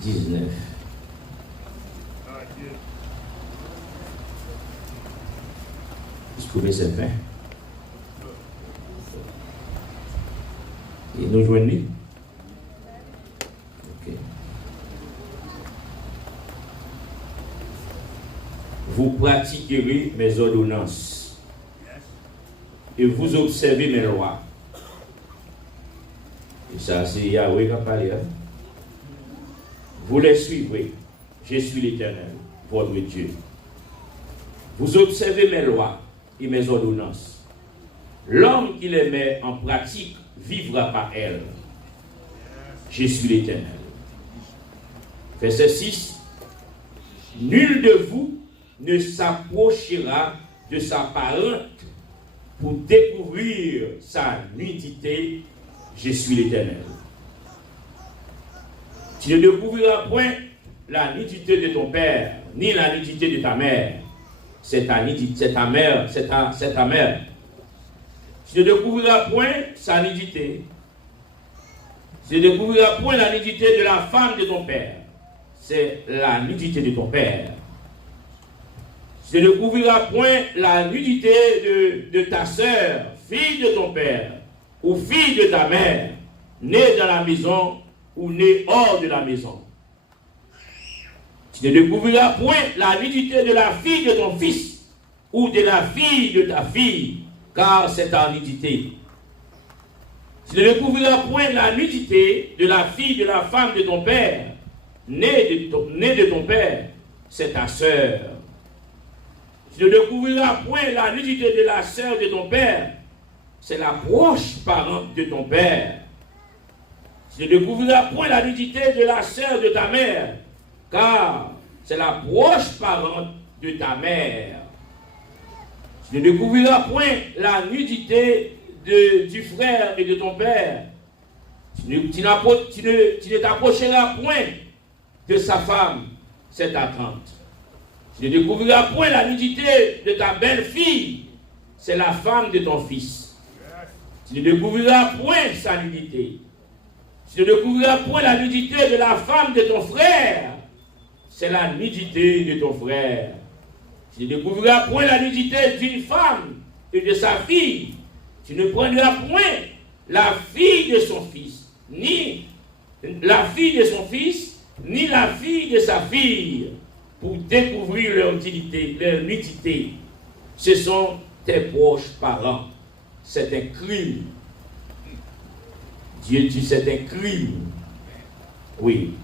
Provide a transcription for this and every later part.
19. Vous trouvez cette fin? Et nous joignons? Ok. Vous pratiquerez mes ordonnances et vous observez mes lois. Et ça, c'est Yahweh qui a parlé. Hein? Vous les suivrez. Je suis l'Éternel, votre Dieu. Vous observez mes lois et mes ordonnances. L'homme qui les met en pratique vivra par elles. Je suis l'Éternel. Verset 6. Nul de vous ne s'approchera de sa parente pour découvrir sa nudité. Je suis l'Éternel. Tu ne découvriras point la nudité de ton père, ni la nudité de ta mère. C'est ta nudité, c'est ta mère, c'est ta mère. Tu ne découvriras point sa nudité. Tu ne découvriras point la nudité de la femme de ton père. C'est la nudité de ton père. Tu ne découvriras point la nudité de ta sœur, fille de ton père, ou fille de ta mère, née dans la maison ou née hors de la maison. Tu ne découvriras point la nudité de la fille de ton fils ou de la fille de ta fille, car c'est ta nudité. Tu ne découvriras point la nudité de la fille de la femme de ton père, née de ton père, c'est ta sœur. Tu ne découvriras point la nudité de la sœur de ton père, c'est la proche parente de ton père. Tu ne découvriras point la nudité de la sœur de ta mère, car c'est la proche parente de ta mère. Tu ne découvriras point la nudité du frère et de ton père. Tu ne t'approcheras point de sa femme, c'est ta tante. Tu ne découvriras point la nudité de ta belle-fille, c'est la femme de ton fils. Tu ne découvriras point sa nudité. Tu ne découvriras point la nudité de la femme de ton frère, c'est la nudité de ton frère. Tu ne découvriras point la nudité d'une femme et de sa fille. Tu ne prendras point la fille de son fils, ni la fille de son fils, ni la fille de sa fille, pour découvrir leur nudité. Ce sont tes proches parents. C'est un crime. Dieu dit c'est un crime. Oui.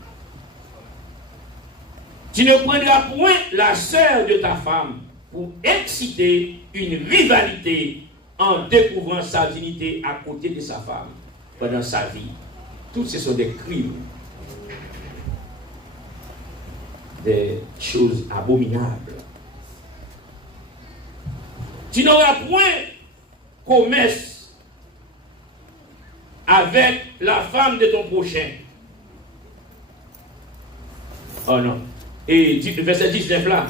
Tu ne prendras point la sœur de ta femme pour exciter une rivalité en découvrant sa dignité à côté de sa femme pendant sa vie. Tous ce sont des crimes. Des choses abominables. Tu n'auras point commerce avec la femme de ton prochain. Oh non. Et verset 19 là.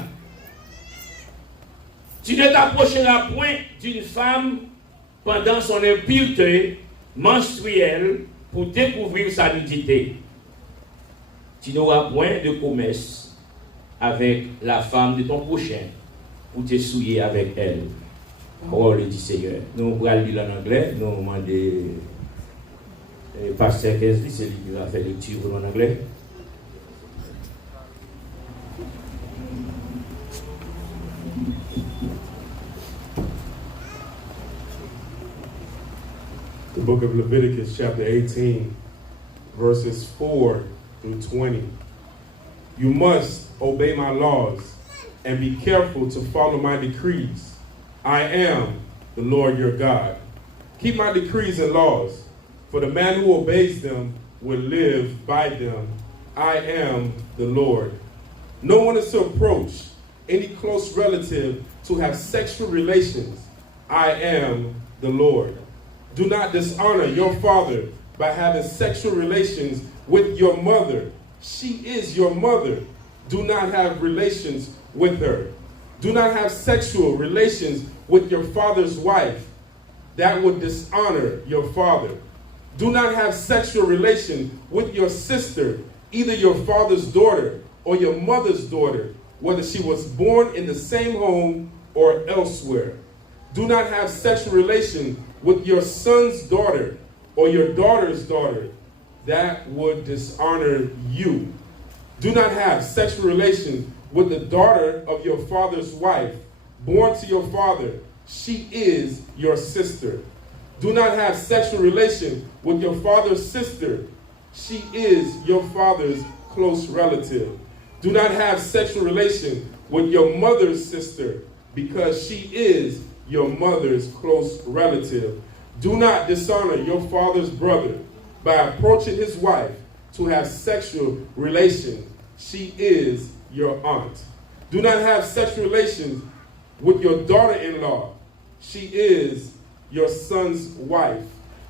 Tu ne t'approcheras point d'une femme pendant son impureté menstruelle pour découvrir sa nudité. Tu n'auras point de commerce avec la femme de ton prochain pour te souiller avec elle. Parole du Seigneur. Nous allons lire en anglais. Nous demandons Pasteur Kesli, c'est lui qui va faire lecture en anglais. The book of Leviticus, chapter 18, verses 4 through 20. You must obey my laws and be careful to follow my decrees. I am the Lord your God. Keep my decrees and laws, for the man who obeys them will live by them. I am the Lord. No one is to approach any close relative to have sexual relations. I am the Lord. Do not dishonor your father by having sexual relations with your mother. She is your mother. Do not have relations with her. Do not have sexual relations with your father's wife. That would dishonor your father. Do not have sexual relations with your sister. either your father's daughter or your mother's daughter, whether she was born in the same home or elsewhere. Do not have sexual relation with your son's daughter or your daughter's daughter. That would dishonor you. Do not have sexual relation with the daughter of your father's wife, born to your father. She is your sister. Do not have sexual relation with your father's sister. She is your father's close relative. Do not have sexual relation with your mother's sister, because she is your mother's close relative. Do not dishonor your father's brother by approaching his wife to have sexual relation. She is your aunt. Do not have sexual relations with your daughter-in-law. She is your son's wife.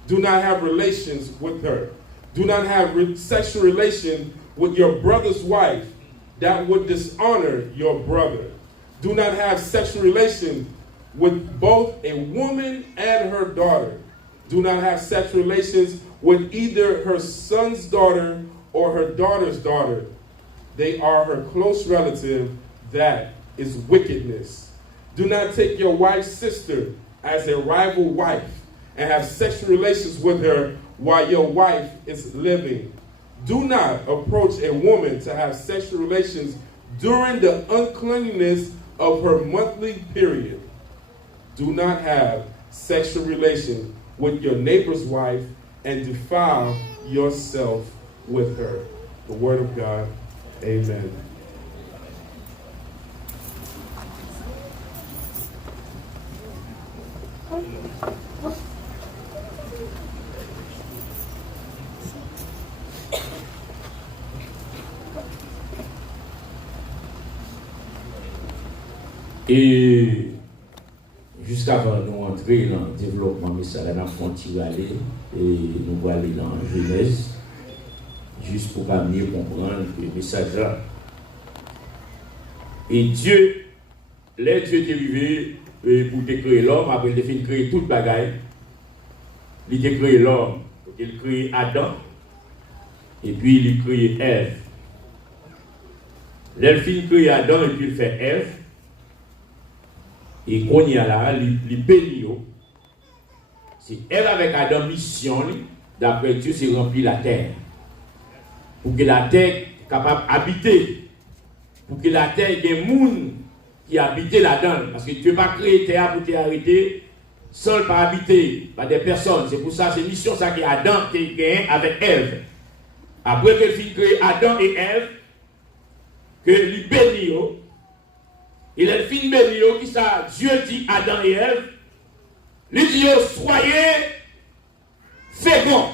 Do not have relations with her. Do not have sexual relation with your brother's wife. That would dishonor your brother. Do not have sexual relation with both a woman and her daughter. Do not have sexual relations with either her son's daughter or her daughter's daughter. They are her close relative. That is wickedness. Do not take your wife's sister as a rival wife and have sexual relations with her while your wife is living. Do not approach a woman to have sexual relations during the uncleanness of her monthly period. Do not have sexual relations with your neighbor's wife and defile yourself with her. The word of God. Amen. Et jusqu'avant nous entrer dans le développement message, nous avons continué à aller et nous allons aller dans Genèse, juste pour mieux comprendre le message là. Et Dieu, les Dieu est arrivé pour créer l'homme, après il a fini de créer toute bagaille. Il a créé l'homme, il a créé Adam, et puis il a créé Ève. Il a fini de créer Adam et puis il fait Ève. Et qu'on y a là, les bénis, c'est elle avec Adam mission, d'après Dieu, c'est remplir la terre. Pour que la terre soit capable d'habiter. Pour que la terre ait des gens qui habitent là-dedans. Parce que Dieu ne va pas créer terre pour t'arrêter seul pas habiter par des personnes. C'est pour ça, c'est mission ça que Adam a gagné avec Ève. Après que il crée Adam et Ève, que les bénis, il est fin béni, qui ça, Dieu dit Adam et Ève, il dit, soyez féconds.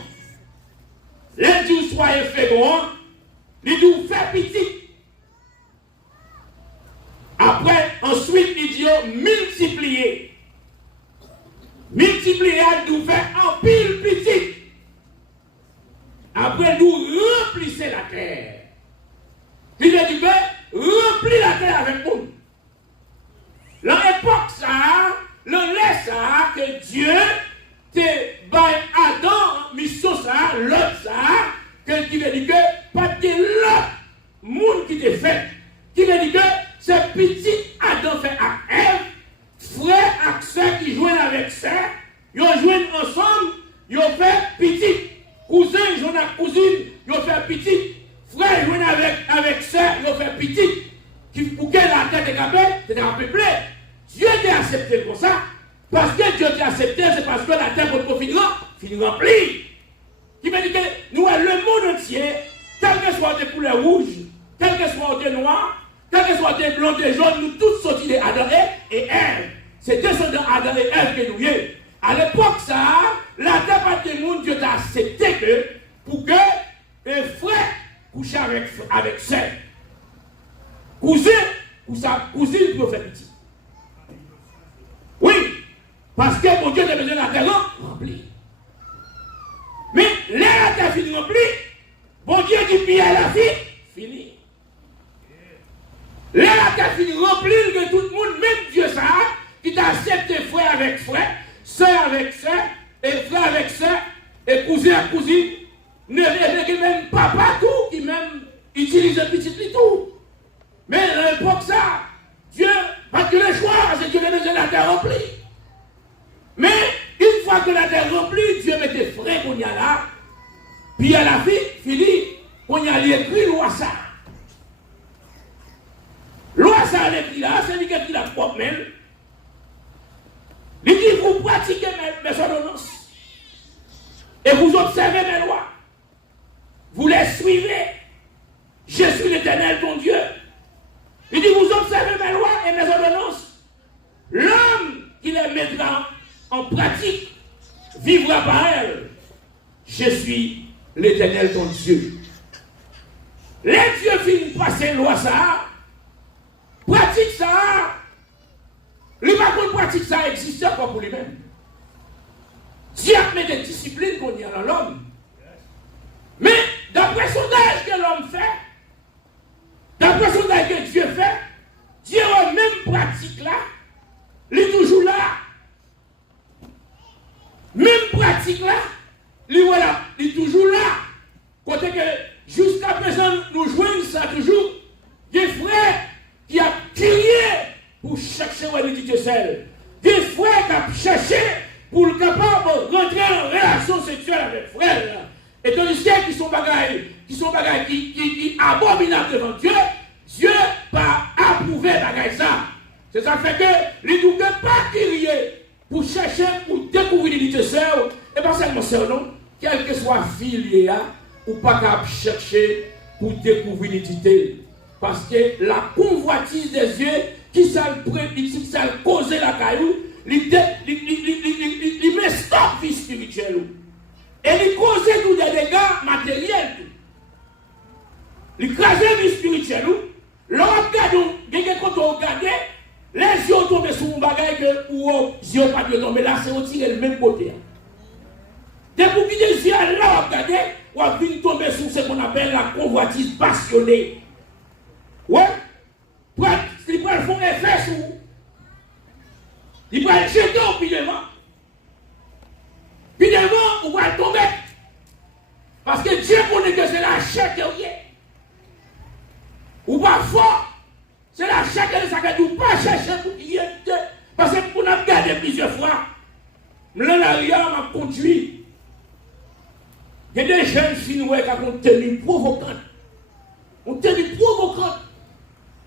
Il dit, soyez féconds, il dit, faites petit. Après, ensuite, il dit, multipliez. Multipliez, il dit, faites en pile petit. Après, nous remplissez la terre. Il dit, remplis la terre avec nous. Dans l'époque ça, le lait ça, que Dieu te baille Adam, mission ça, l'autre ça, que qui veut dire que pas de l'autre monde qui te fait. Qui veut dire que c'est petit Adam fait à Ève, frère et sœur qui joignent avec sœur, ils joignent ensemble, ils fait petit. Cousin joignent avec cousine, ils fait petit. Frère joignent avec sœur, ils fait petit. Pour que la terre est capable, c'est un peuple. Dieu t'a accepté comme ça. Parce que Dieu t'a accepté, c'est parce que la terre pour finir remplie. Qui veut dire que nous, le monde entier, quel que soit des couleurs rouges, quel que soit des noirs, quel que soit des blancs, des jaunes, nous tous sortis de Adam et Ève. C'est descendant Adam et Ève que nous y est. À l'époque, ça, la terre pas de monde, Dieu t'a accepté que pour que un frère couche avec sœur. Cousin ou sa cousine peut faire petit. Oui, parce que mon Dieu a besoin de la terre remplie. Mais la terre finit remplie, bon Dieu dit puis à la fille, fini. La terre finit remplie, que tout le monde, même Dieu ça, qui t'a accepté frère avec frère, soeur avec soeur, et frère avec soeur, et cousin avec cousine, ne même papa tout, qui même utiliser petit lit tout. Mais à l'époque, ça, Dieu, pas que les choix, c'est Dieu qui a besoin de la terre remplie. Mais une fois que la terre remplie, Dieu mettait frais qu'on y a là. Puis à la fin, fini, qu'on y a écrit loi ça. Loi ça, elle écrit là, c'est lui qui a écrit la propre même. Il dit, vous pratiquez mes ordonnances. Et vous observez mes lois. Vous les suivez. Je suis l'Éternel, ton Dieu. Il dit, vous observez mes lois et mes ordonnances. L'homme qui les mettra en pratique vivra par elles. Je suis l'Éternel, ton Dieu. Les dieux finissent passer loi ça. Pratique ça. Le macron pratique ça existe pas pour lui-même. Dieu met des disciplines qu'on y a dans l'homme. Mais d'après le sondage que l'homme fait, d'après le sondage que Dieu fait, Dieu a même pratique là, il est toujours là. Même pratique là, il voilà, il est toujours là. Côté que jusqu'à présent, nous jouons ça toujours. Des frères qui a crié pour chercher l'unité seule. Des frères qui ont cherché pour le capable de rentrer en relation sexuelle avec frères. Et tandis qui sont bagailles, qui abominables devant Dieu, Dieu va approuver bagaille ça. C'est ça fait que les ne pas crier pour chercher, pour découvrir l'unité seule. Et pas seulement seul, non. Quel que soit filié, ou pas qu'à chercher pour découvrir l'unité. Parce que la convoitise des yeux, qui ça cause la caillou, il met stop vie spirituelle. Et il cause tout des dégâts matériels. Il crase vie spirituelle. L'autre regarde, quand on regarde, les yeux tombent sur un bagage que ou les yeux pas tomber là, c'est retirer le même côté. Depuis que les yeux là, on vient tomber sur ce qu'on appelle la convoitise passionnée. Ouais, il va faire un effet sur vous. Il va jeter au pied devant. Puis devant, on va tomber. Parce que Dieu connaît que c'est la chair qui est. Ou pas fort. C'est la chair qui est ça que nous pas chercher pour qu'il y ait. Parce que pour nous garder plusieurs fois, nous m'a conduit. Il y a des jeunes filles qui ont tenu provocantes. On tenu provocantes.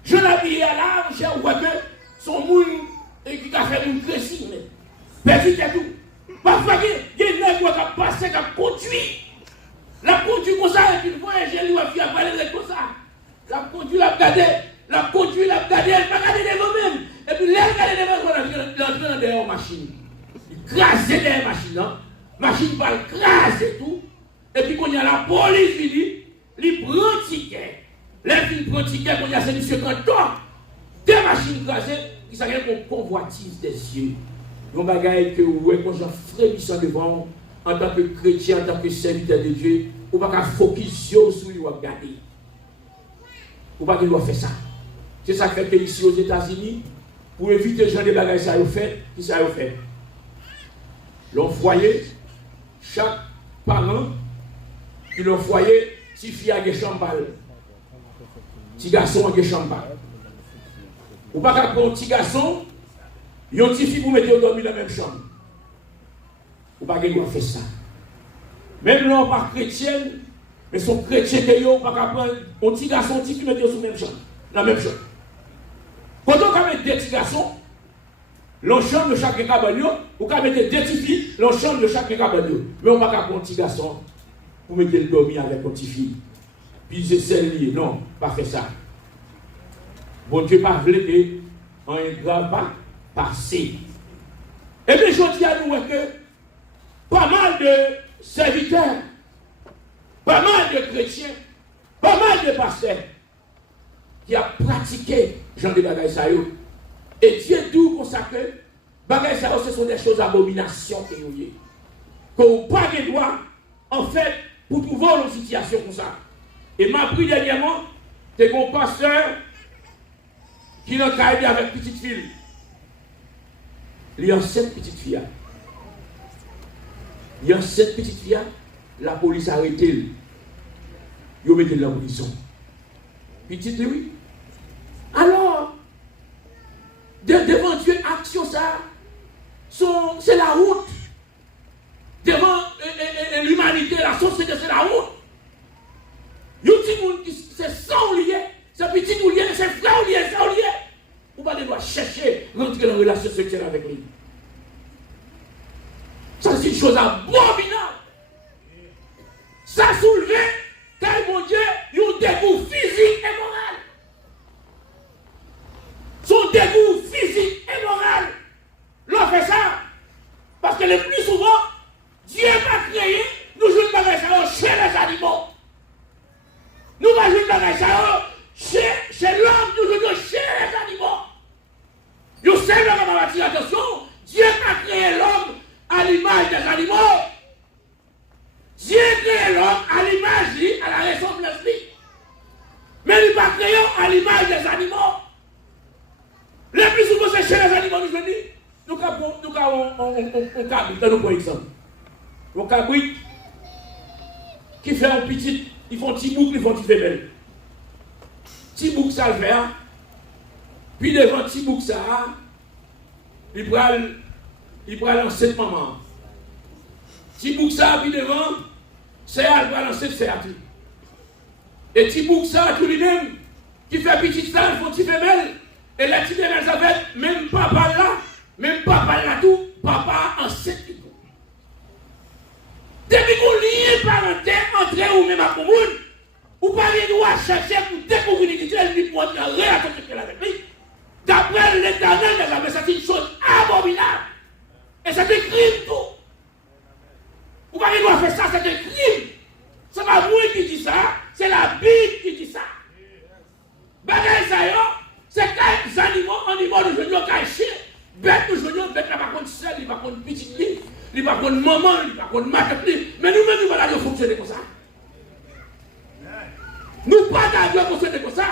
Je l'habille à l'âme, j'ai oublié que son monde qui a fait une crécie, mais petit et tout. Parfois, il y a des nègres qui ont passé, qui ont conduit. La conduit comme ça, et puis, j'ai lu un fille à parler comme ça. La conduit, la gardé, la conduit, la gardé, elle va garder devant même. Et puis, elle garde devant, elle entre derrière la machine. Il crase derrière la machine, hein. Machine va le craser tout. Et puis, quand il y a la police, il prend ticket. Les filles prennent ticket, quand il y a 50 ans. Des machines crasées, qui s'appellent comme convoitise des yeux. Un bagage que vous quand j'en frémissant devant, en tant que chrétien, en tant que serviteur de Dieu, vous ne pouvez pas focus sur vous regarder. Vous ne pouvez pas faire ça. C'est ça qui fait que ici aux États-Unis, pour éviter les gens de bagages, ça a fait, qui ça a fait. L'on foyer, chaque parent, qui l'on foyer, si fille a des chambales, si garçon a des chambales. Vous ne pouvez pas prendre un petit garçon, il y a un petit fille pour mettre dormir dans la même chambre. Vous ne pouvez pas faire ça. Même là, on pas chrétien, mais son chrétien que vous ne pouvez pas prendre un petit garçon, un petit fille mettre dans la même chambre. La même chambre. Quand on va mettre des petits garçons, l'ensemble de chaque cabane, on va mettre des petits filles, l'ensemble de chaque cabane. Mais on ne va pas prendre un petit garçon pour mettre le dormir avec un petit fille. Puis c'est celle-là. Non, pas faire ça. Bon Dieu pas voulu que un grave pas passé. Et bien je dis à nous que pas mal de serviteurs, pas mal de chrétiens, pas mal de pasteurs qui a pratiqué Jean de Bagaille Sayo. Et Dieu dit comme ça que Bagaille Sayo, ce sont des choses abominations que vous voyez. Que vous n'avez pas de droit, en fait, pour trouver une situation comme ça. Et m'a pris dernièrement, c'est mon pasteur qui n'a qu'à aider avec petite fille. Il y a 7 petites filles. Il y a 7 petites filles. La police a arrêté. Ils ont mis dans la prison. Petit, oui. Alors, devant Dieu, action ça, c'est la route. Devant l'humanité, la société, c'est la route. Il y a des gens qui c'est sans lié, c'est petit ou lié, c'est frère ou lié, c'est sans lié. Ou pas de doit chercher, rentrer dans une relation sexuelle avec lui. Ça, c'est une chose abominable. Ça soulève, car mon Dieu, il y a un dégoût physique et moral. Son dégoût physique et moral. L'on fait ça. Parce que le plus souvent, Dieu m'a créé, nous jouons dans ça chez les animaux. Nous jouons dans ça chez l'homme, nous jouons chez les animaux. Vous savez, attention, Dieu a créé l'homme à l'image des animaux. Dieu a créé l'homme à l'image, à la ressemblance. Mais il n'est pas créé à l'image des animaux. Le plus souvent, c'est chez les animaux, nous disons. Nous avons un exemple. Un cabrit qui fait un petit, ils font un petit bouc, ils font un petit femelle. Petit bouc, ça le fait. Puis devant petit bouc, ça, il prend lancer de maman. Petit bouc, ça, puis devant, c'est elle va lancer de faire tout. Et petit bouc, ça, tout lui-même, qui fait petit ça, il font un petit femelle. Et la petite femelle, ça fait même papa là tout, papa enceinte. Depuis qu'on lie parenté, entrer ou même à commune, ou pas les droits chercher pour découvrir l'identité, lui pour entrer à ton avec lui. D'après l'Éternel, c'est une chose abominable. Et c'est un crime tout. Ou pas les droits faire ça, c'est un crime. C'est pas moi qui dis ça, c'est la Bible qui dit ça. Bagay ça yo, c'est quand les animaux de jeunes cachés, bêtes de jeunes, bêtes là par contre seul, il va contre petite vie. Il va contre maman, il va contre ma tête. Mais nous-mêmes, nous allons fonctionner comme ça. Nous pas d'ailleurs fonctionner comme ça.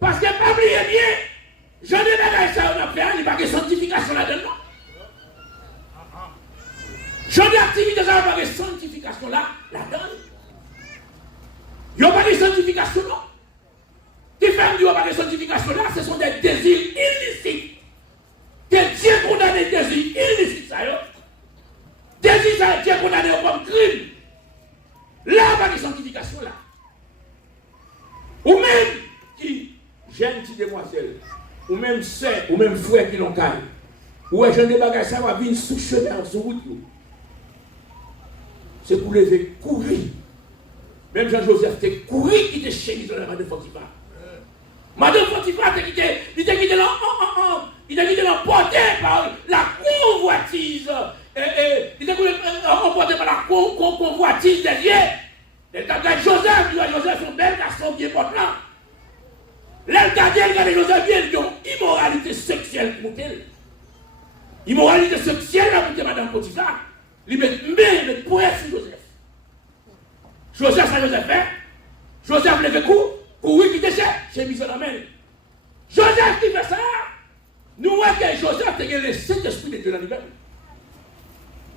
Parce que, pas oublier bien, j'en ai bagage ça, on a fait, il n'y a pas de sanctification là-dedans. J'en ai activité ça, il n'y a pas de sanctification là-dedans. Il n'y a pas de sanctification là. Les femmes qui n'ont pas de sanctification là, ce sont des désirs illicites. Que Dieu condamne des désirs illicites, ça y est. Désir ça a été condamné comme crime. Là, il n'y a pas de sanctification là. Ou même qui, jeune petite demoiselle, ou même sœur, ou même frère qui l'ont calme. Ou un jeune de bagage, ça va venir sous chemin, sous route. C'est pour lever, courir. Même Jean-Joseph, t'es courir qui était chez dans la Madame Fotifa. Madame Fotifa, il t'a quitté l'emporté par la convoitise. Il était emporté par la convoitise des liens. Il a regardé Joseph, un bel garçon bien portant. Il a regardé Joseph, il a une immoralité sexuelle pour elle. Immoralité sexuelle pour Madame Potiphar. Il met point sur Joseph. Joseph, ça Joseph fait. Joseph lève courir qui déchet, j'ai mis ça dans la main. Joseph qui fait ça. Nous voyons que Joseph a le Saint-Esprit de Dieu dans l'hiver.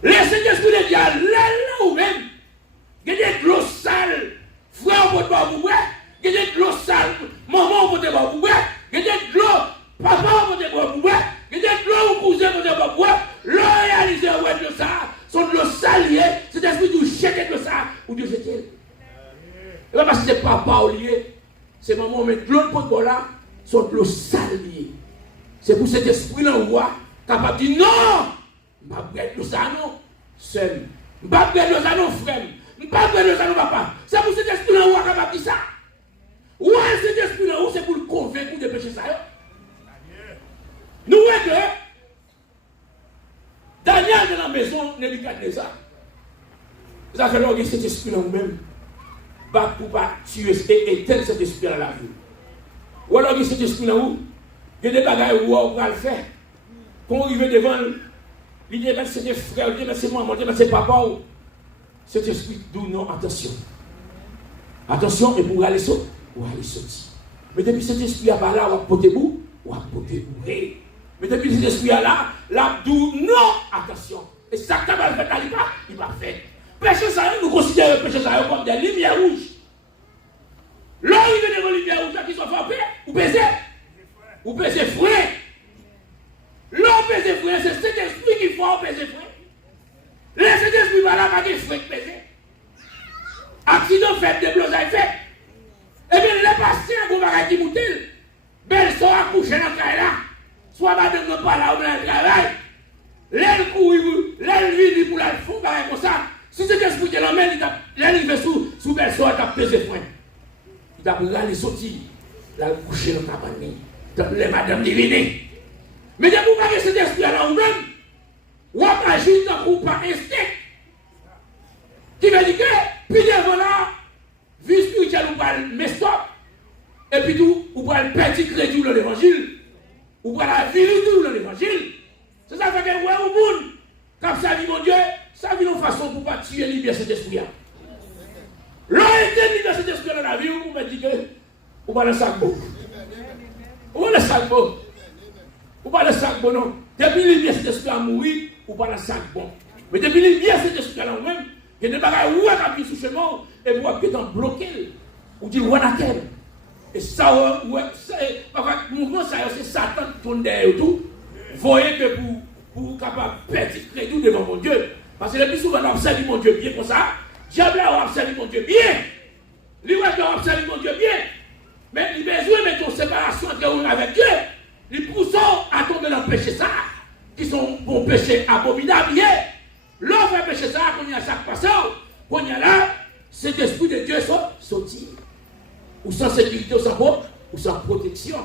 Le Saint-Esprit de Dieu, là ou même, il y a des gros sales, frère au bout de vous, il y a des gros sales, maman au bout de vous, il y a des gros papa au bout de vous, il y a des gros cousins au bout de vous, le réaliser de ça, sont de l'eau salier, c'est l'esprit de jeter de ça, ou de jeter. Et pas parce que c'est papa au lié, c'est maman, mais l'autre pot de là, sont de l'eau salier. C'est pour cet esprit-là, on voit, capable de dire non! Je ne vais pas perdre ça, non, seul. Je ne vais pas perdre ça, non, frère. Je ne vais pas perdre ça, non, papa. C'est pour cet esprit-là, on voit capable de dire ça. Ouais, cet esprit-là, c'est pour le convaincre de pécher ça. Nous voyons que Daniel dans la maison, Nebuchadnezzar. Ça fait longtemps que cet esprit-là, nous-mêmes, pas pour pas tuer et éteindre cet esprit-là la vie. Ou alors, cet esprit-là, où il y a des bagages où on va le faire. Quand on arrive devant, il dit, c'est des frères, il dit, c'est maman, il dit, c'est papa. Cet esprit dit, non, attention. Attention, et pour aller sauter, ou aller sauter. Mais depuis cet esprit là, on va porter bout, on va porter bout. Mais depuis cet esprit là, dit, non, attention. Et ça, quand va le faire, il va faire. Péché ça, nous considérons péché ça comme des lumières rouges. Là, il y a des lumières rouges qui qui sont frappés, ou baiser. Ou baiser frère. L'homme baiser frère, c'est cet esprit qui faut baiser frère. Le Saint-Esprit va là, pas de frère baiser. Accident fait, déblosaille fait. Et bien, les patients, vous va qui moutil. Belle soeur accouchée dans le travail là. Soit madame ne pas là ou dans le travail. L'aile couille, l'aile vide pour la fou, comme ça. Si c'est esprit de l'homme, l'aile va sous belle soeur, il a pesé frein. Il a pris les sorties. Il a couché dans la cabane. Les madames divinées. Mais de vous parler cet esprit là ou même, ou à agir dans par instinct. Qui veut dire que, puis devant là, vie spirituelle ou pas, mais stop. Et puis tout, ou pas le petit crédit dans l'évangile, ou pas la vérité dans l'évangile. C'est ça qui fait que ouais, au monde, comme ça dit mon Dieu, ça vit une façon pour pas tuer libérer cet esprit là. L'on était libéré cet esprit dans la vie, ou me dit que, ou pas le sac beau. Ou pas le sac beau. Ou pas le sac bon, non. Depuis libérer cet esprit à mourir, ou pas le sac bon. Mais depuis libérer cet esprit là même, il y a des bagages où on a sur chemin, et vous avez bloqué, ou dit ou à quel. Et ça, le mouvement, c'est Satan qui tourne derrière tout. Vous voyez que pour capable de perdre crédit devant mon Dieu. Parce que le plus souvent, on observe mon Dieu bien comme ça. Diable a observé mon Dieu bien. Lui, on a observé mon Dieu bien. Mais il a besoin de mettre une séparation entre nous avec Dieu. Il pousse à tomber dans le péché ça, qui sont bons péchés abominables. L'on fait péché ça, qu'on y a chaque passage, qu'on y a là, cet esprit de Dieu sorti. Ou sans sécurité, ou sans bon, ou sans protection.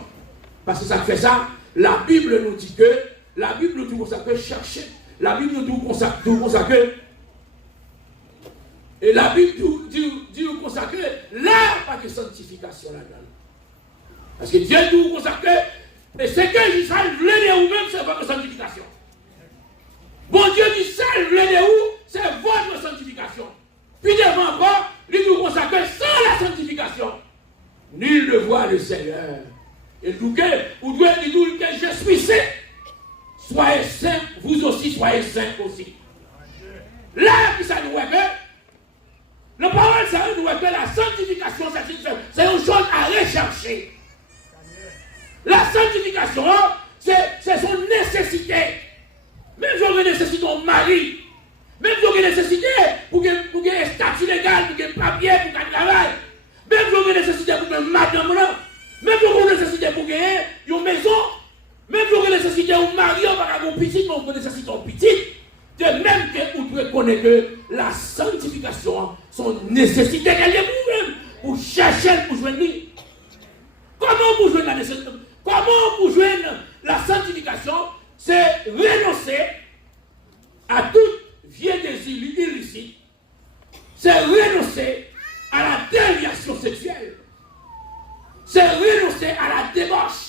Parce que ça fait ça, la Bible nous dit que, la Bible nous dit que chercher, la Bible nous dit que, et la Bible dit que, là, pas de sanctification là-dedans. Parce que Dieu nous consacre, et c'est que Israël voulait ou même, c'est votre sanctification. Bon Dieu dit ça, voulait où, c'est votre sanctification. Puis devant encore, il nous consacre sans la sanctification. Nul ne voit le Seigneur. Et nous que je suis saint. Soyez saints, vous aussi soyez saints aussi. Là, ça nous voit que, la parole, ça nous voit que la sanctification, c'est une chose à rechercher. La sanctification, c'est son nécessité. Même si on a nécessité un mari, même si on a nécessité pour qu'il y ait un statut légal, pour qu'il y ait un papier, pour qu'il y ait un travail. Même si on a nécessité pour que madame là, même si on a nécessité pour qu'il y ait une maison, même si on a nécessité un mari, on va avoir un petit, mais on a nécessité un petit. De même que vous pouvez connaître que la sanctification, son nécessité qu'elle est vous-même, pour chercher, pour joindre lui. Comment vous joindre la nécessité? Comment vous joindre la sanctification? C'est renoncer à tout vieux désir illicite. C'est renoncer à la déviation sexuelle. C'est renoncer à la débauche.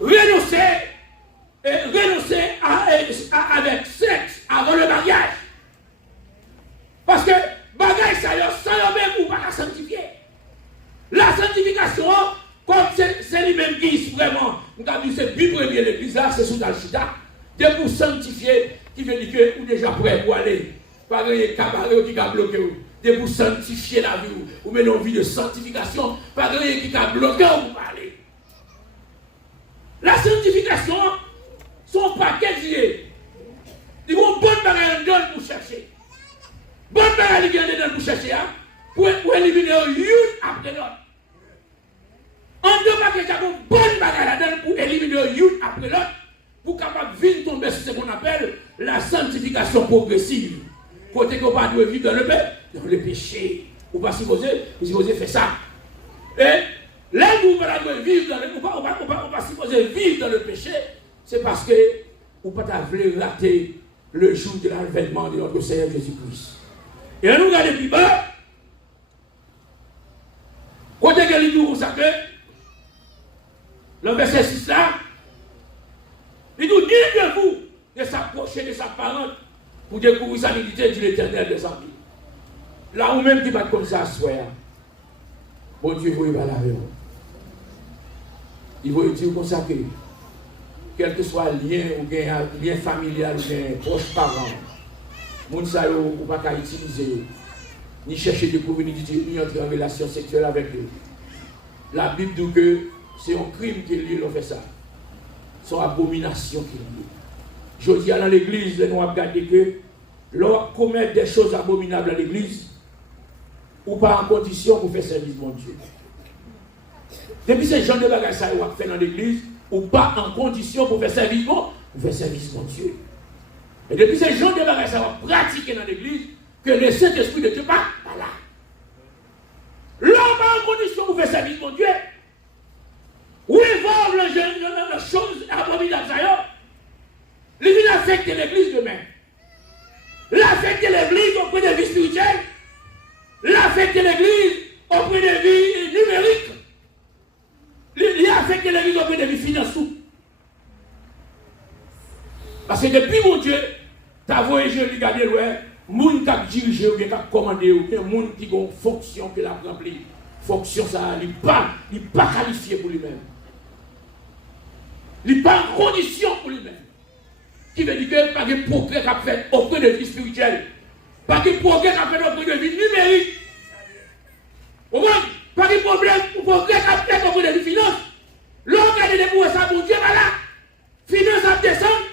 Renoncer avec sexe avant le mariage. Parce que bagage ça y est, sans même ou pas la sanctifier. La sanctification, comme c'est lui-même qui vraiment, nous avons dit c'est plus premier l'église là, c'est sous Dalchita. De pour sanctifier, qui veut dire que vous déjà prêt pour aller. Pas de cabaret qui a bloqué vous. De pour sanctifier la vie ou mener une vie de sanctification, pas de qui a bloqué vous parler. La sanctification, son paquet d'idées. Ils vont bonne bagaille en pour chercher. Bonne bagaille qui en pour chercher, pour éliminer une après l'autre. En deux paquets, il y a une bonne bagaille pour éliminer une après l'autre, pour capable de vivre tomber sur ce qu'on appelle la sanctification progressive. Côté qu'on va vivre dans le péché. Ou pas supposer faire ça. Et là où on va vivre dans le on va supposer vivre dans le péché, c'est parce que on ne peut pas rater le jour de l'avènement de notre Seigneur Jésus-Christ. Et là nous regardons plus bas, côté que nous consacrons, le verset 6 là, il nous dit de vous de s'approcher de sa parole pour découvrir sa dignité de l'Éternel des armées. Là où même qui va comme ça, soir, bon Dieu, vous va laver. Il va dire consacrer, quel que soit le lien familial ou bien proche parent, moun sa yo ou pas qu'à utiliser ni chercher de découvrir, ni entrer en relation sexuelle avec eux. La Bible dit que c'est un crime qu'ils ont fait ça. C'est une abomination qu'ils ont. Je dis dans l'église, nous avons regardé que l'on commet des choses abominables dans l'église, ou pas en condition pour faire service mon Dieu. Depuis ces gens de bagages ça ont fait dans l'église, ou pas en condition pour faire service mon Dieu. Et depuis ces gens de bagages ça ont pratiqué dans l'église, que le Saint-Esprit de Dieu pas là. L'homme pas en condition pour faire service mon Dieu. Où ils vont les choses abominables ça. Il vient affecter l'église demain. L'affecter l'église au point de vue spirituel. L'affecter l'église au point de vue numérique. L'affecter l'église au point de vue financier. Parce que depuis mon Dieu, tu as voyé, je regarde, moun qui a dirigé ou bien qui a commandé ou bien moun qui a une fonction qu'il a remplie. Fonction ça, il n'est pas qualifié pour lui-même. Il n'est pas en condition pour lui-même. Qui veut dire que pas de progrès qu'a fait au point de vue spirituel. Pas de progrès qu'a fait au point de vue numérique. Pas de progrès qu'a fait au point de vue finance. L'on a des pour ça, mon Dieu, voilà. Finance a descendre,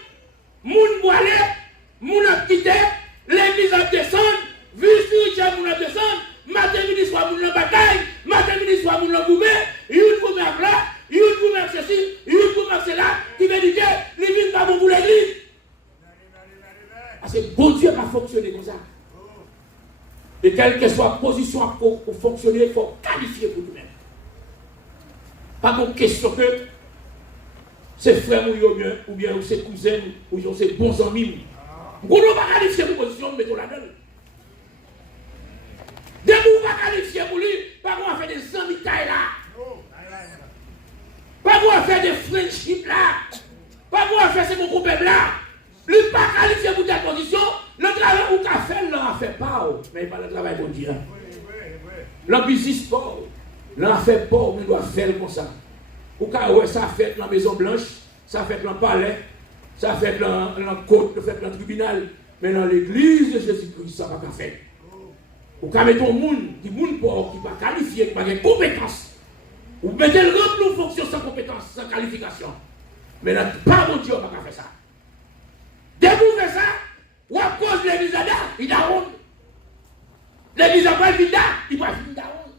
moun boile, moun a quitté, l'église a descendre, vie spirituelle moun a descendre, matin midi soir moun a bataille, matin midi soir moun a boumé, youn pour mettre là, youn pour mettre ceci, youn pour mettre cela, qui veut dire que les vignes pas bon pour l'église. Parce que bon Dieu va fonctionner comme ça. Et quelle que soit la position pour fonctionner, il faut qualifier pour nous-mêmes. Pas de question que ses frères ou bien ses cousins ou ses bons amis. Vous ne pouvez pas qualifier pour position, mettons la donne. Dès que vous ne pouvez pas qualifier pour lui, pas qu'on va faire des amis là. Pas qu'on va faire des friendships là. Pas qu'on va faire ces groupes là. Lui pas qualifié pour cette position, le travail ou qu'a fait, l'on a fait pas, mais il pas le travail pour dire. Le business pas, l'on a fait pas, mais il doit faire comme ça. Ou qu'a ouais, ça fait dans la Maison Blanche, ça fait dans le palais, ça fait dans la côte, ça fait dans le tribunal, mais dans l'église de Jésus-Christ, ça va pas faire. Ou qu'a mettre un monde qui n'est pas qualifié, qui n'a pas de compétences. Ou mettez le rempli de fonction sans compétence, sans qualification. Mais là, pas mon Dieu, on ne va pas faire ça. Dès que vous faites ça, ou à cause de l'église là, il a honte. L'église a pas le vida, il va finir honte.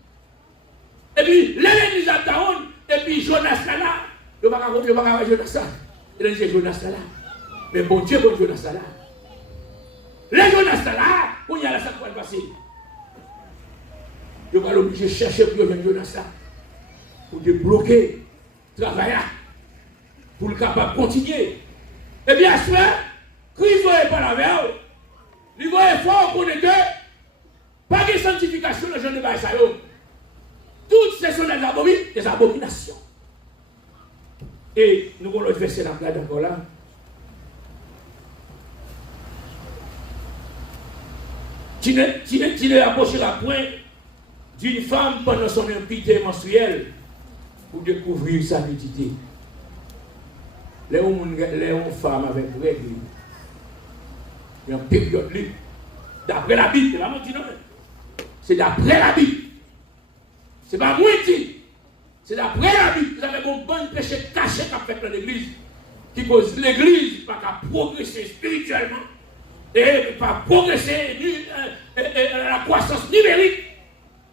Et puis, l'église a honte, et puis Jonas là, il va pas avoir Jonas là. Il a dit Jonas là. Mais bon Dieu, bon Jonas là. Les Jonas là, où il y a la salle pour le passer. Il va l'obliger de chercher pour le Jonas là. Pour débloquer le travail là. Pour le capable de continuer. Et bien sûr, Christ ne pas la veille. Il va fort pour que pas de sanctification dans le genre de bagaille. Toutes ces sont des abominations. Et nous allons le verser là encore là. Tu ne approcheras point d'une femme pendant son impureté menstruelle pour découvrir sa nudité. Les femmes avec règles, il y a une période libre. D'après la Bible, c'est d'après la Bible. C'est pas moi qui dis. C'est d'après la Bible. Vous avez un bon péché caché qu'a fait dans l'église, qui cause l'église pas qu'à progresser spirituellement et pas progresser à la croissance numérique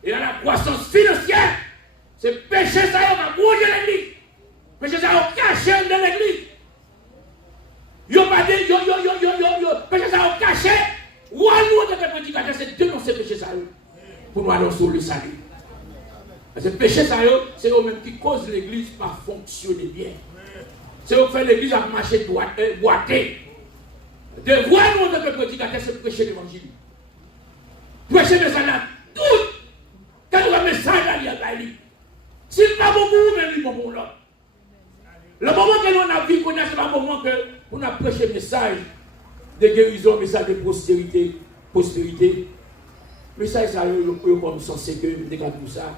et à la croissance financière. C'est péché ça qui a brouillé l'église. Péché ça a caché dans l'église. Yo pas dit yo péché ça a caché. Ou à nous en tant que prédicateur, c'est dénoncer péché ça pour nous annoncer le salut. Parce que péché ça c'est eux-mêmes qui causent l'église pas fonctionner bien. C'est eux qui font l'église à marcher boiter. De voir nous en tant que prédicateur, c'est prêcher l'évangile. Prêcher le salut tout. Quand on a un message à lire, s'il n'est pas bon pour vous, même il est bon pour l'autre. Le moment que l'on a vu, c'est pas le moment que on a prêché le message de guérison, message de prospérité. Message ça, il comme censé que tout ça.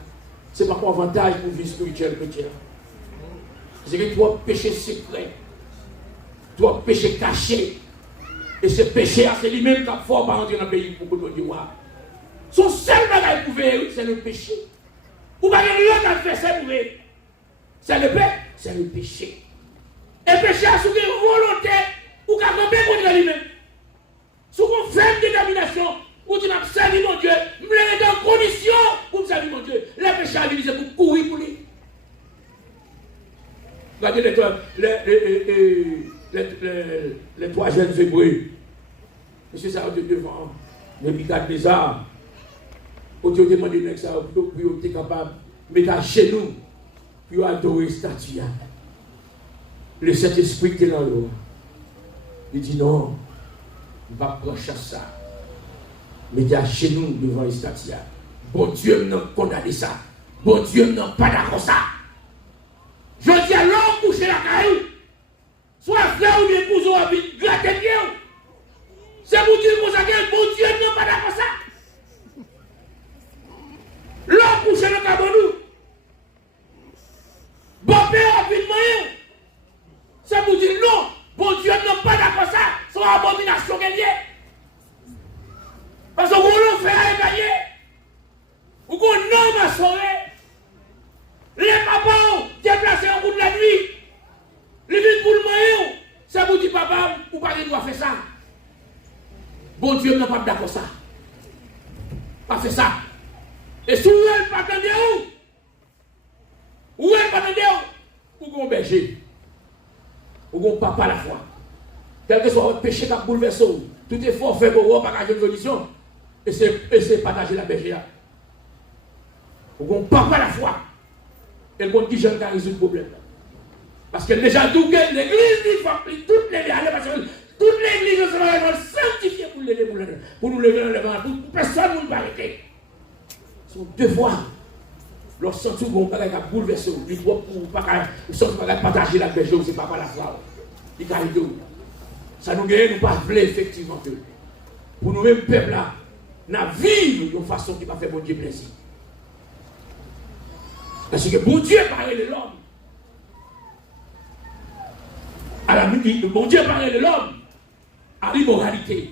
C'est pas pour avantage pour vie spirituelle chrétienne. C'est que tu as péché secret, tu as péché caché. Et ce péché, c'est lui-même qui a fort par entrer dans le pays pour que tu dis. Son seul bagage pour faire, c'est le péché. Ou pas l'autre adversaire pour faire. C'est le péché. Et le péché a souvent une volonté ou qu'à camper contre lui-même. Sous une ferme détermination, où tu m'as servi mon Dieu, je me mets en condition pour me servir mon Dieu. Le péché a c'est pour courir pour lui. Regardez les trois jeunes Hébreux. Monsieur ça de devant le brigade des arts. Où tu as demandé que ça pour être capable de mettre à genoux pour adorer statue. Le Saint-Esprit était dans l'eau. Il dit non, on va prendre ça. Mettez à genoux devant les statues. Bon Dieu n'a condamné ça. Bon Dieu n'a pas d'accord ça. Je dis à l'homme coucher la caillou. Soit frère ou bien cousin ou bien gratter bien. C'est pour dire que bon Dieu n'a pas d'accord ça. L'homme coucher le cabonou. Bon père a vu de moyen. C'est pour dire non. Bon Dieu n'a pas d'accord ça. C'est une abomination qu'elle y est. Parce que vous le faites à gagner. Vous avez un homme à sauver. Les papas déplacés au bout de la nuit. Les vides pour le moyen. Ça vous dit papa, vous pas doit faire ça. Bon Dieu n'a pas d'accord ça. Pas fait ça. Et si vous n'êtes pas attendu où est pas attendu où vous berger. Vous papa à la fois. Quel que soit votre péché qui a bouleversé, tout effort fait pour vous partager une solution. Et c'est partager la berger. Vous papa à la fois. Et le qui jeune qui a résolu le problème. Parce que déjà, tout l'église, il faut toutes les toute l'église sera sanctifiée pour nous lever dans le vent. Pour personne ne nous arrêter. C'est un devoir. Lorsque vous avez un bagage qui a bouleversé, il faut partager la berger, c'est pas par la foi. Il a dit ça nous gagne, nous pas voulons effectivement que pour nous-mêmes, peuple là, nous vivons d'une façon qui va faire bon Dieu plaisir. Parce que bon Dieu parlait de l'homme. Bon Dieu parlait de l'homme à l'immoralité.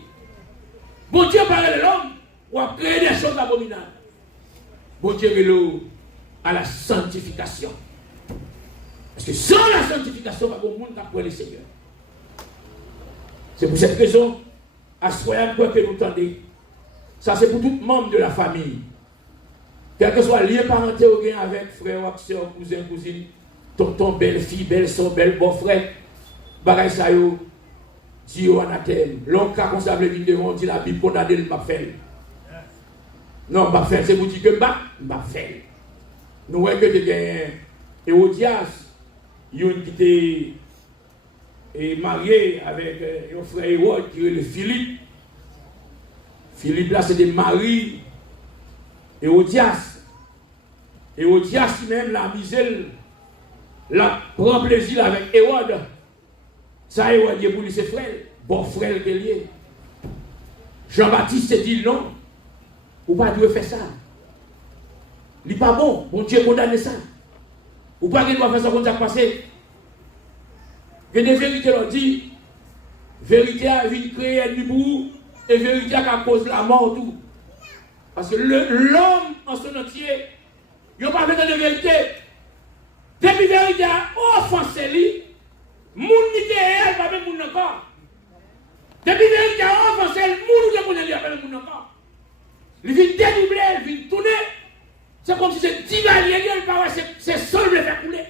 Bon Dieu parlait de l'homme ou à créer des choses abominables. Bon Dieu est à la sanctification. Parce que sans la sanctification, il n'y a pas de monde qui apprend le Seigneur. C'est pour cette raison, à soyez quoi que nous tendez. Ça, c'est pour tout membre de la famille. Quel que soit le lien parenté ou bien avec frère, soeur, cousin, cousine, tonton, belle-fille, belle-soeur, belle-beau-frère, bagay sa yo, di yo anathème. L'homme qui a conservé le devant, dit la Bible, condamné le m'a fait. Non, m'a fait, c'est pour dire que m'a fait. Nous voyons que tu as Hérodias, qui était marié avec un frère Hérode qui est le Philippe. Philippe là, c'est des maris. Hérodias. Hérodias même, la misère, la prend plaisir avec Hérode. Ça, Hérode est pour lui, ses frères. Bon frère qui est lié. Jean-Baptiste dit non. Ou pas Dieu faire ça. Il n'est pas bon. Bon Dieu condamne ça. Ou pas qu'il doit faire ça comme ça passé. Il y a des vérités l'ont dit. Vérité a créé un niveau et vérité a cause la mort tout. Parce que l'homme en son entier, il n'a pas fait de vérité. Depuis vérité a offensé lui, moun n'était elle, pas même moun encore. Depuis vérité a offensé le moun n'était pas même moun encore. Il vient dédoubler, il vient tourner. C'est comme si c'est 10 alliés, c'est seul le faire couler.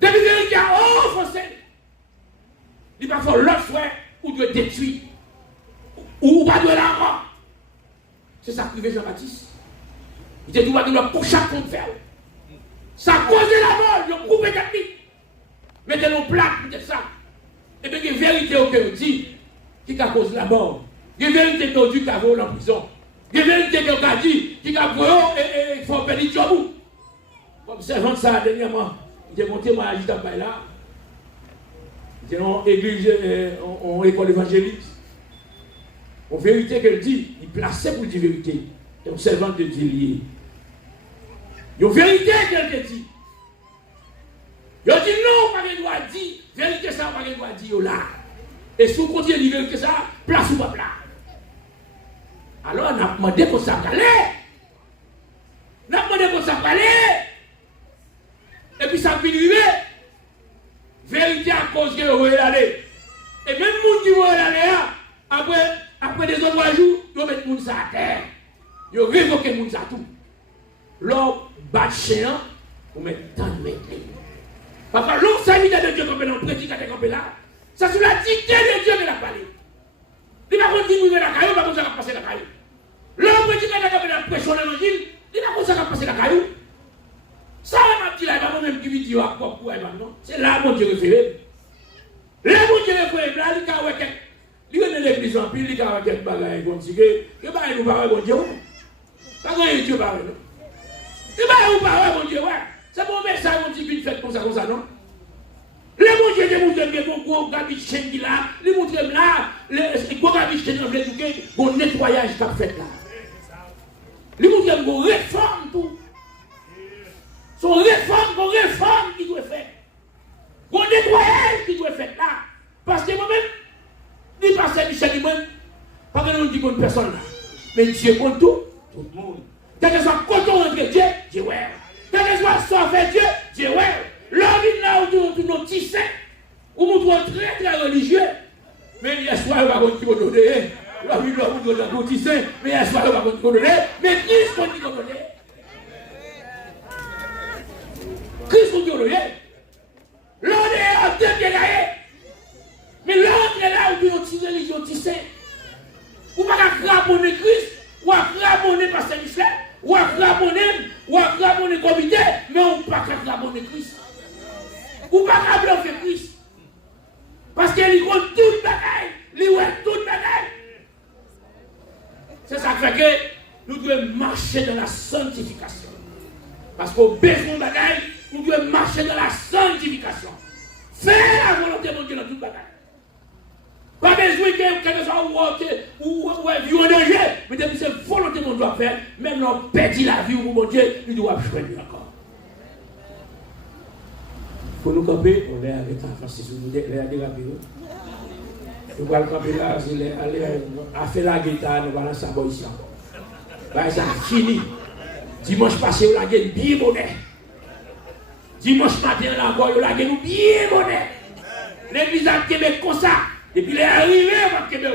Depuis vérité a offensé. Il va faire l'autre frère ou de détruire. Ou pas de l'argent. C'est ça qui fait Jean-Baptiste. Il te dit pour chaque monde faire. Ça cause la mort, le coupe technique. Mettez nos plaques, peut-être ça. Et bien, il y a une vérité qu'on dit qui a causé la mort. Il y a une vérité qu'on dit qui a volé en prison. Il y a une vérité qu'on a dit qui a volé et il faut perdre le job. Observant ça dernièrement, il a monté ma agite à là. C'est une église, en école évangélique. En vérité qu'elle dit, il plaçait pour dire vérité. Et un servant de Dieu lié. Il y a une vérité qu'elle dit. Il a dit non, pas qu'elle doit dire. Vérité ça, pas qu'elle doit dire là. Et si vous continuez à dire vérité ça, place ou pas place. Alors, on a demandé qu'on s'appelle. On a demandé qu'on s'appelle. Et puis ça finit arriver. Vérité à cause que vous allez aller. Et même les gens qui vont aller après des autres jours, ils vont mettre les gens à terre. Ils vont révoquer les gens à tout. L'homme bat chien pour mettre tant de mettre. Parce que l'homme serviteur de Dieu comme on prédique à comme là, c'est sur la dignité de Dieu qu'il a parlé. Il va continuer à la caillou, il va continuer à passer la caillou. L'homme prédique à comme on prêche l'évangile, il va continuer à passer la caillou. Ça, m'a dit là, il va même qui vidéo à quoi pour non? C'est là mon Dieu référé. Là mon Dieu référé, là il y a quelqu'un. Il y a l'église en pile, il y a quelques bagages comme si que nous parlons mon Dieu. Pas grand Dieu parle non. Il va nous parler mon Dieu ouais. C'est mon message mon Dieu qui fait comme ça non. Le mon Dieu de montrer que mon gros gabiche qui là, il montre là, le gros gabiche qui dans le bon nettoyage qu'a fait là. Il montre une réforme tout. Son réforme qui doit faire. Son nettoyage qui doit faire là. Parce que moi-même, il passe à Michel lui-même, pas que nous dit bonne personne là. Mais Dieu compte tout le monde. Quel que soit coton entre Dieu, Dieu ouais. Quel que soit soit fait Dieu, Dieu ouais. L'homme là où nous nos petits saints, où nous sommes très très religieux. Mais hier soir, il va pas nous donner. La vie doit nous donner nos petits saints, mais hier soir, il va pas nous donner. Mais Christ va nous donner. Christ vous dit, l'on est en deux pieds là, mais l'autre est là où il y a une religion qui sait. Ou pas qu'à craponner Christ, ou à craponner Pasteur Michel, ou à craponner comité, mais on ne peut pas craponner Christ. Ou pas qu'à bluffer Christ. Parce qu'il compte tout le bagaille, il voit tout le bagaille. C'est ça qui fait que nous devons marcher dans la sanctification. Parce qu'au besoin de bagaille, nous devons marcher dans la sanctification. Faire la volonté de Dieu dans toute bagaille. Pas besoin que quelque chose ou vivre en danger. Mais depuis c'est volonté qu'on doit faire, même l'on perdit la vie ou mon Dieu, il doit choisir encore. Pour nous camper, on va arrêter en face de nous, les dérapés. Nous allons camper là, aller à faire la guitare, nous allons savoir ici encore. Ça fini. Dimanche passé, on a gagné bien bonnet. Dimanche matin, là encore, on a gagné bien bonnet. L'église a Québec comme ça. Et puis, il est arrivé à Québec.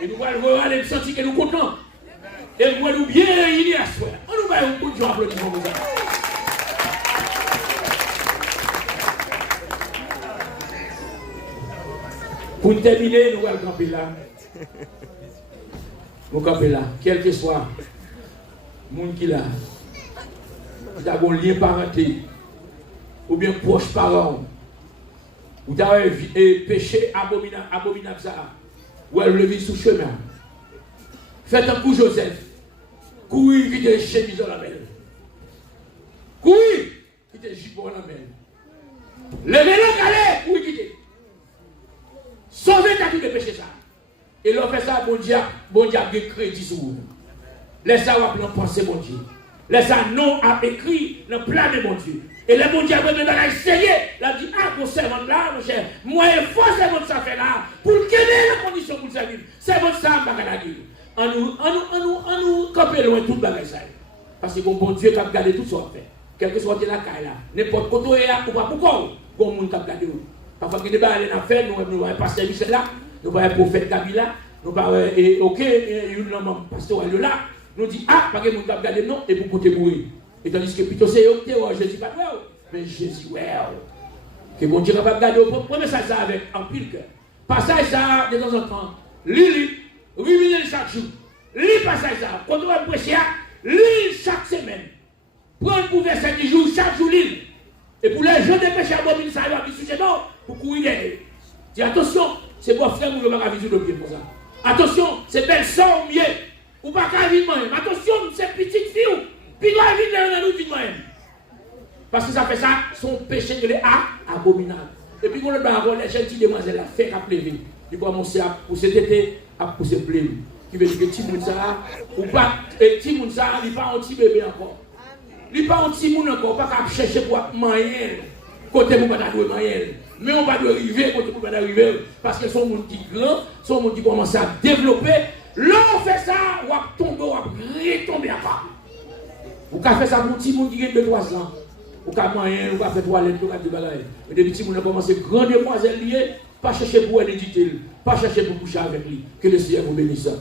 Et nous allons aller sentir que nous sommes contents. Et nous allons bien réunis à soi. On nous va un coup de joie applaudissement pour ça. Pour terminer, nous allons camper là. Nous camper là, quel que soit. Moun qui là, qui a un lien parenté, ou bien proche parent, ou qui a péché abominable ça, ou elle levé sous chemin. Faites un coup Joseph, courir qui te chemise dans la main. Courir qui te jupon dans la main. Levez-le calé, courir qui te. Sauvez ta tout de péché ça. Et l'on fait ça, bon Dieu a crédit sur vous. Laissez avoir plein pensée, mon Dieu. Laissez non à écrit le plan de mon Dieu. Et le bon Dieu a besoin d'aller essayer. Il a dit, ah, mon servant là, mon cher, moi, il faut servant ça fait là, pour quelle est la condition pour le servir. Servant ça, je ne vais pas nous camper loin tout le bagage. Parce que bon Dieu qui a gardé tout ça fait. Quel que soit la caille là, n'importe quoi, ou pas pourquoi, bon monde qui a gardé. Parfois, il y a des balles à faire, nous voyons pasteur Michel là, nous voyons prophète Kabila, nous voyons, ok, il y a un pasteur là. Nous dit, ah, pas que nous avons gardé non, et pour côté mourir. Et tandis que plutôt c'est ok, Jésus pas ouais, mais Jésus ouais. Que mon Dieu va garder au premier message ça avec un pile cœur. Passage ça de temps en temps, lis, chaque jour. Lis passage ça, quand on va prêcher, lis chaque semaine. Prends pour verset 10 jours, chaque jour lis. Et pour les gens de péché abominables, ça va sujet non, pour courir derrière. Dis attention, c'est bon frère, nous ne pouvons pas vivre le pied pour ça. Attention, c'est belle soeur mieux. Ou pas qu'à vivre moi-même. Attention, c'est petite fille. Puis doit vivre dans nous vivre moi-même. Parce que ça fait ça, son péché il est abominable. Et puis quand on va les jeunes petites demoiselles là, fait qu'à pleurer. Ils commencent à pousser tété, à pousser pleurer. Qui veut dire que petit monde ça, ou pas, petit monde ça, il n'est pas un petit bébé encore. Il n'est pas un petit monde encore, pas qu'à chercher pour moyen. Côté vous pas d'arriver moyen. Mais on va arriver côté vous pas d'arriver parce que son monde qui grand, son monde qui commence à développer. L'on fait ça, ou à tomber, ou à retomber à part. Vous pouvez faire ça pour un petit monde qui a 2-3 ans. Vous pouvez moyen, vous pouvez faire toilette, vous pouvez faire des bagages. Mais depuis que vous avez commencé, grande demoiselle liée, pas chercher pour elle éditer, pas chercher pour coucher avec lui. Que le Seigneur vous bénisse. Amen.